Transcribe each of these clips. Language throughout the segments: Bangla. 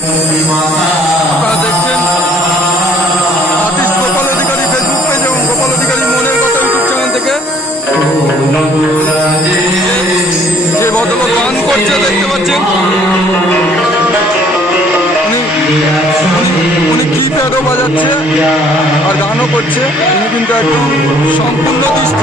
আপনারা দেখছেন আর্টিস্ট গোপাল অধিকারী ফেসবুক পেজ এবং গোপাল অধিকারী মনের কথা ইউটিউব চ্যানেল থেকে যে ভদ্রলোক গান করছে দেখতে পাচ্ছেন। উনি কিপ্যাডও বাজাচ্ছে আর গানও করছে। উনি কিন্তু একদম সম্পূর্ণ দুস্থ।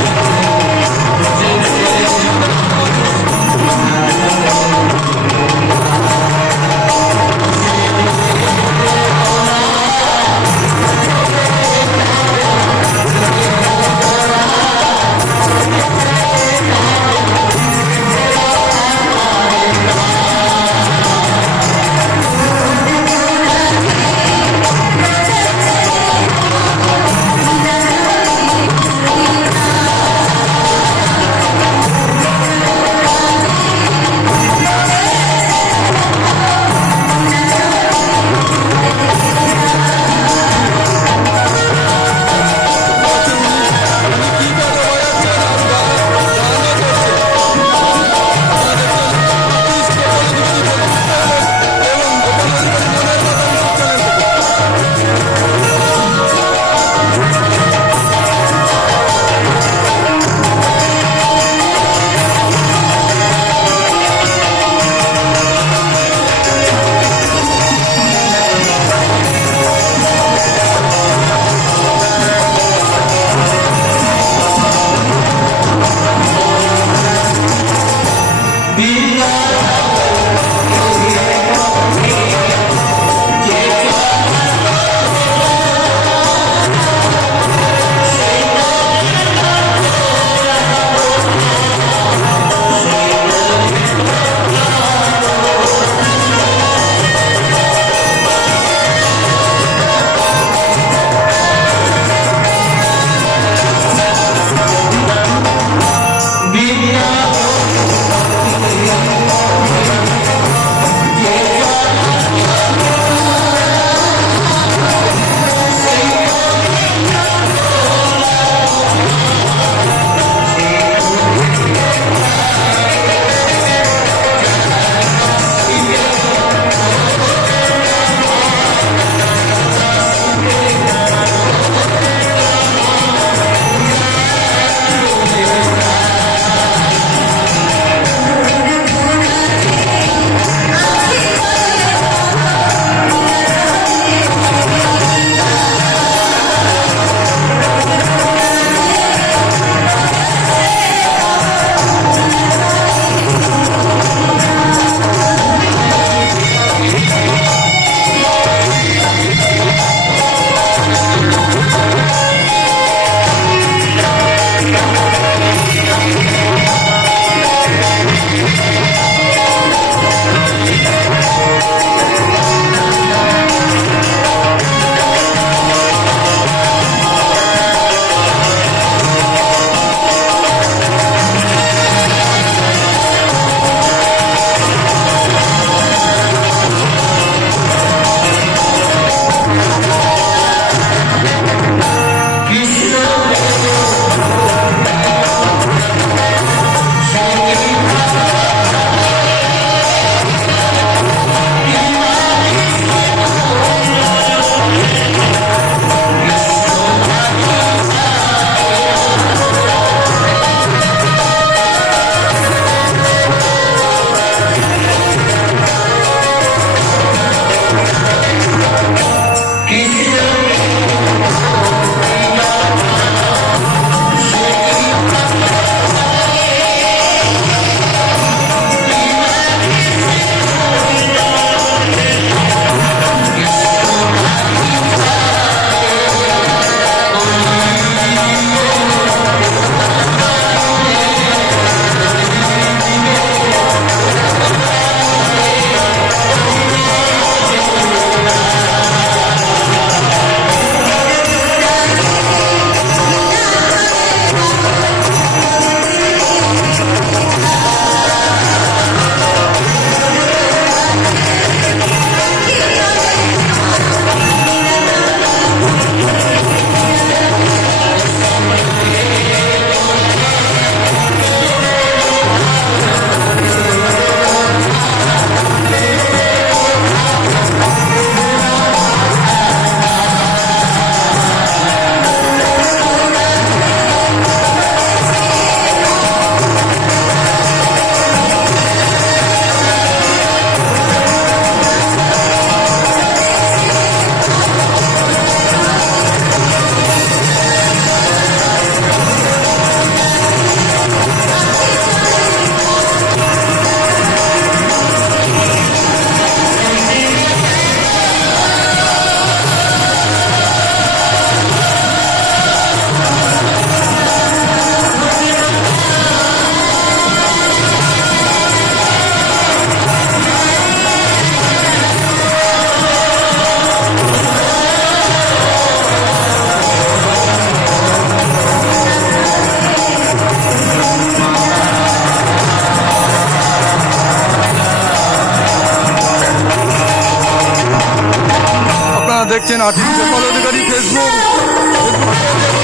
দেখছেন আর্টিস্ট গোপাল অধিকারী ফেসবুক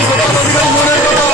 গোপাল অধিকারী মনের কথা।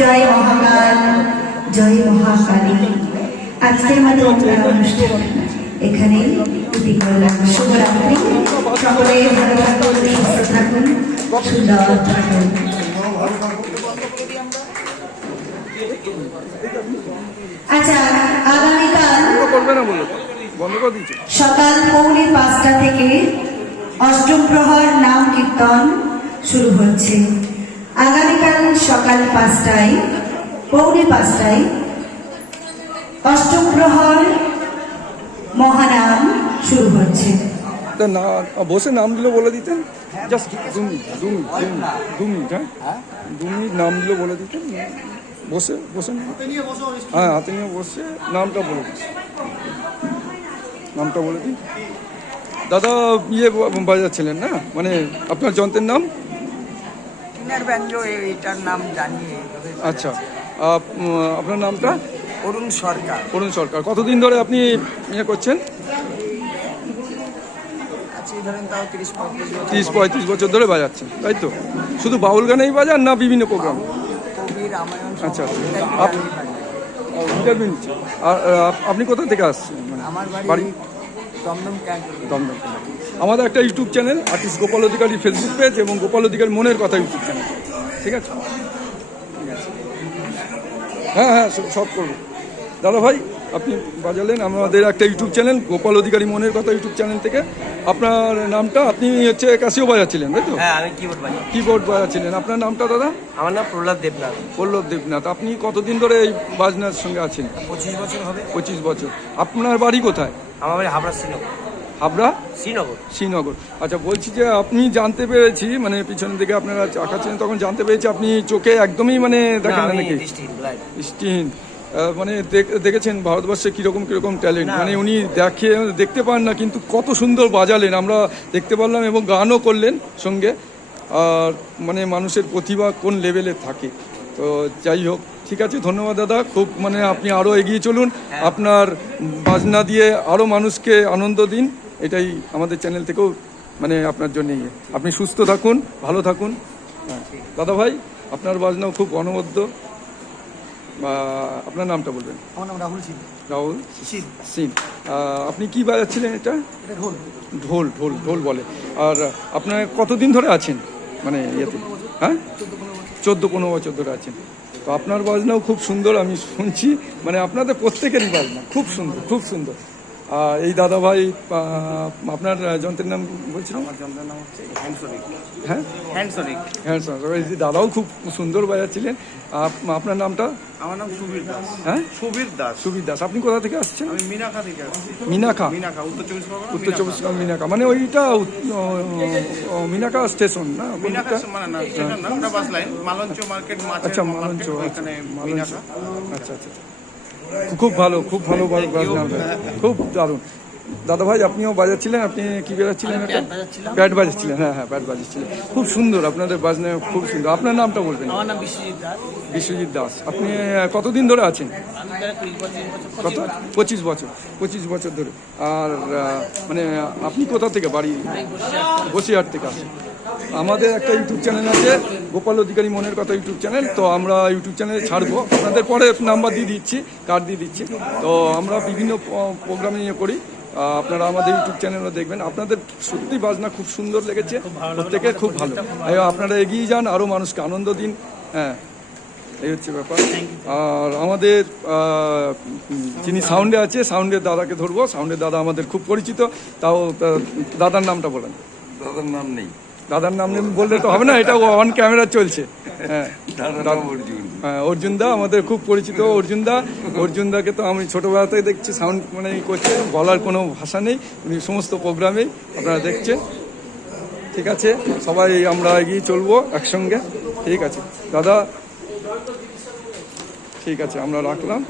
জয় মহাকাল, জয় মহাকালী। আজকের আমাদের অনুষ্ঠান এখানেই উঠি করলাম। শুভরাত্রি, সকলে ভালো থাকুন, সুস্থ থাকুন, সুন্দর থাকুন। আচ্ছা, আগামীকাল করবে না বললো, বন্ধ করে দিয়েছে। সকাল 4:45 থেকে অষ্টম প্রহর নাম কীর্তন শুরু হচ্ছে। আগামীকাল সকাল 5টায় 4:45 অষ্টম প্রহর মহানাম শুরু হচ্ছে। তা না বসে নামগুলো বলে দিতেন, জাস্ট 2 মিনিট, হ্যাঁ 2 মিনিট নামগুলো বলে দিতেন, বসে বসে হ্যাঁ হাতে নিয়ে বসে নামটা বলে দিন, নামটা বলে দিন। দাদা ইয়ে বাজাচ্ছিলেন না, মানে আপনার যন্ত্রের নাম? এটার নাম জানি। আচ্ছা, আপনার নামটা? অরুণ সরকার। অরুণ সরকার। কতদিন ধরে আপনি ইয়ে করছেন? ধরেন তাও 30-35 বছর ধরে বাজাচ্ছেন, তাই তো? শুধু বাউল গানেই বাজান না বিভিন্ন প্রোগ্রাম? কবি, রামায়ণ। আচ্ছা, ইন্টারভিউ নিচ্ছেন। আর আপনি কোথা থেকে আসছেন? আমার বাড়ি বাড়ি দমদম ক্যান্ট। দমদম। আমাদের একটা ইউটিউব চ্যানেল আর্টিস্ট গোপাল অধিকারী ফেসবুক পেজ এবং গোপাল অধিকারী মনের কথা ইউটিউব চ্যানেল, ঠিক আছে? হ্যাঁ হ্যাঁ সব করবো। দাদা ভাই আপনি বাজালেন আমাদের একটা ইউটিউব চ্যানেল গোপাল অধিকারী মনের কথা ইউটিউব চ্যানেল থেকে। আপনার নামটা? আপনি হচ্ছে ক্যাসিও বাজাচ্ছিলেন, তাই তো? হ্যাঁ, আমি কিবোর্ড বাজাই। কিবোর্ড বাজাচ্ছিলেন। আপনার নামটা দাদা? আমার নাম প্রহ্লাদ দেবনাথ। পল্লব দেবনাথ। আপনি কতদিন ধরে এই বাজনার সঙ্গে আছেন? 25 বছর হবে। 25 বছর। আপনার বাড়ি কোথায়? আমার বাড়ি হাবড়া, শ্রীনগর। হাবড়া শ্রীনগর। শ্রীনগর। আচ্ছা, বলছি যে আপনি জানতে পেরেছি মানে পিছনের দিকে আপনারা আঁকাচ্ছেন, তখন জানতে পেরেছি আপনি চোখে একদমই মানে দেখেন না নাকি? দৃষ্টিহীন। মানে দেখেছেন ভারতবর্ষে কীরকম ট্যালেন্ট, মানে উনি দেখতে পান না কিন্তু কত সুন্দর বাজালেন, আমরা দেখতে পারলাম এবং গানও করলেন সঙ্গে। আর মানে মানুষের প্রতিভা কোন লেভেলে থাকে। তো যাই হোক, ঠিক আছে, ধন্যবাদ দাদা। খুব মানে আপনি আরও এগিয়ে চলুন, আপনার বাজনা দিয়ে আরও মানুষকে আনন্দ দিন, এটাই আমাদের চ্যানেল থেকেও মানে আপনার জন্য। আপনি সুস্থ থাকুন, ভালো থাকুন। হ্যাঁ দাদা ভাই, আপনার বাজনাও খুব অনবদ্য। আপনার নামটা বলবেন? আমার নাম রাহুল সিং। রাহুল সিং। আপনি কি বাজাচ্ছিলেন? এটা ঢোল। ঢোল ঢোল ঢোল বলে। আর আপনার কতদিন ধরে আছেন মানে ইয়েতে? হ্যাঁ 14-15 বছর ধরে আছেন। তো আপনার বাজনাও খুব সুন্দর, আমি শুনছি, মানে আপনাদের প্রত্যেকেরই বাজনা খুব সুন্দর, খুব সুন্দর। এই দাদা ভাই আপনার যন্ত্রের নাম বলছিলাম? আমার যন্ত্রের নাম হচ্ছে হ্যান্ডসোনিক। হ্যাঁ হ্যান্ডসোনিক। হ্যান্ডসোনিক। দাদাও খুব সুন্দর বাজাচ্ছিলেন। আপনার নামটা? আমার নাম সুবীর দাস। হ্যাঁ সুবীর দাস। সুবীর দাস। আপনি কোথা থেকে আসছেন? আমি মিনাখা থেকে আসছি। মিনাখা? মিনাখা, উত্তর 24 পরগনা। উত্তর 24 পরগনা মিনাখা, মানে ওইটা মিনাখা স্টেশন না? মিনাখা মানে না স্টেশন না, ওটা বাস লাইন। মালঞ্চ মার্কেট, আচ্ছা মালঞ্চ, ওখানে মিনাখা। আচ্ছা আচ্ছা, খুব ভালো বাজনা, খুব দারুণ। দাদা ভাই আপনিও বাজাচ্ছিলেন, আপনি কি বাজাচ্ছিলেন? প্যাড বাজাচ্ছিলেন। হ্যাঁ হ্যাঁ প্যাড বাজাচ্ছিলেন। খুব সুন্দর আপনাদের বাজনা, খুব সুন্দর। আপনার নামটা বলবেন? আমার নাম বিশ্বজিৎ দাস। বিশ্বজিৎ দাস। আপনি কতদিন ধরে আছেন? কত? 25 বছর। 25 বছর ধরে। আর মানে আপনি কোথা থেকে বাড়ি? বসিরহাট থেকে আসেন। আমাদের একটা ইউটিউব চ্যানেল আছে গোপাল অধিকারী মনের কথা ইউটিউব চ্যানেল, তো আমরা ইউটিউব চ্যানেলে ছাড়বো, আপনাদের পরে নাম্বার দিয়ে দিচ্ছি, কার্ড দিয়ে দিচ্ছি। তো আমরা বিভিন্ন প্রোগ্রামে ইয়ে করি, আপনারা আমাদের ইউটিউব চ্যানেলও দেখবেন। আপনাদের সত্যি বাজনা খুব সুন্দর লেগেছে, প্রত্যেকের খুব ভালো। আপনারা এগিয়ে যান, আরও মানুষকে আনন্দ দিন। হ্যাঁ এই হচ্ছে ব্যাপার। আর আমাদের যিনি সাউন্ডে আছে, সাউন্ডের দাদাকে ধরবো। সাউন্ডের দাদা আমাদের খুব পরিচিত, তাও দাদার নামটা বলেন। দাদার নাম নেই। দাদার নাম বললে তো হবে না, এটা অন ক্যামেরা চলছে। হ্যাঁ অর্জুন দা আমাদের খুব পরিচিত। অর্জুন দাকে তো আমি ছোটোবেলা থেকে দেখছি সাউন্ড মানে করছে, বলার কোনো ভাষা নেই, উনি সমস্ত প্রোগ্রামেই আপনারা দেখছেন। ঠিক আছে, সবাই আমরা এগিয়ে চলবো একসঙ্গে। ঠিক আছে দাদা, ঠিক আছে আমরা রাখলাম।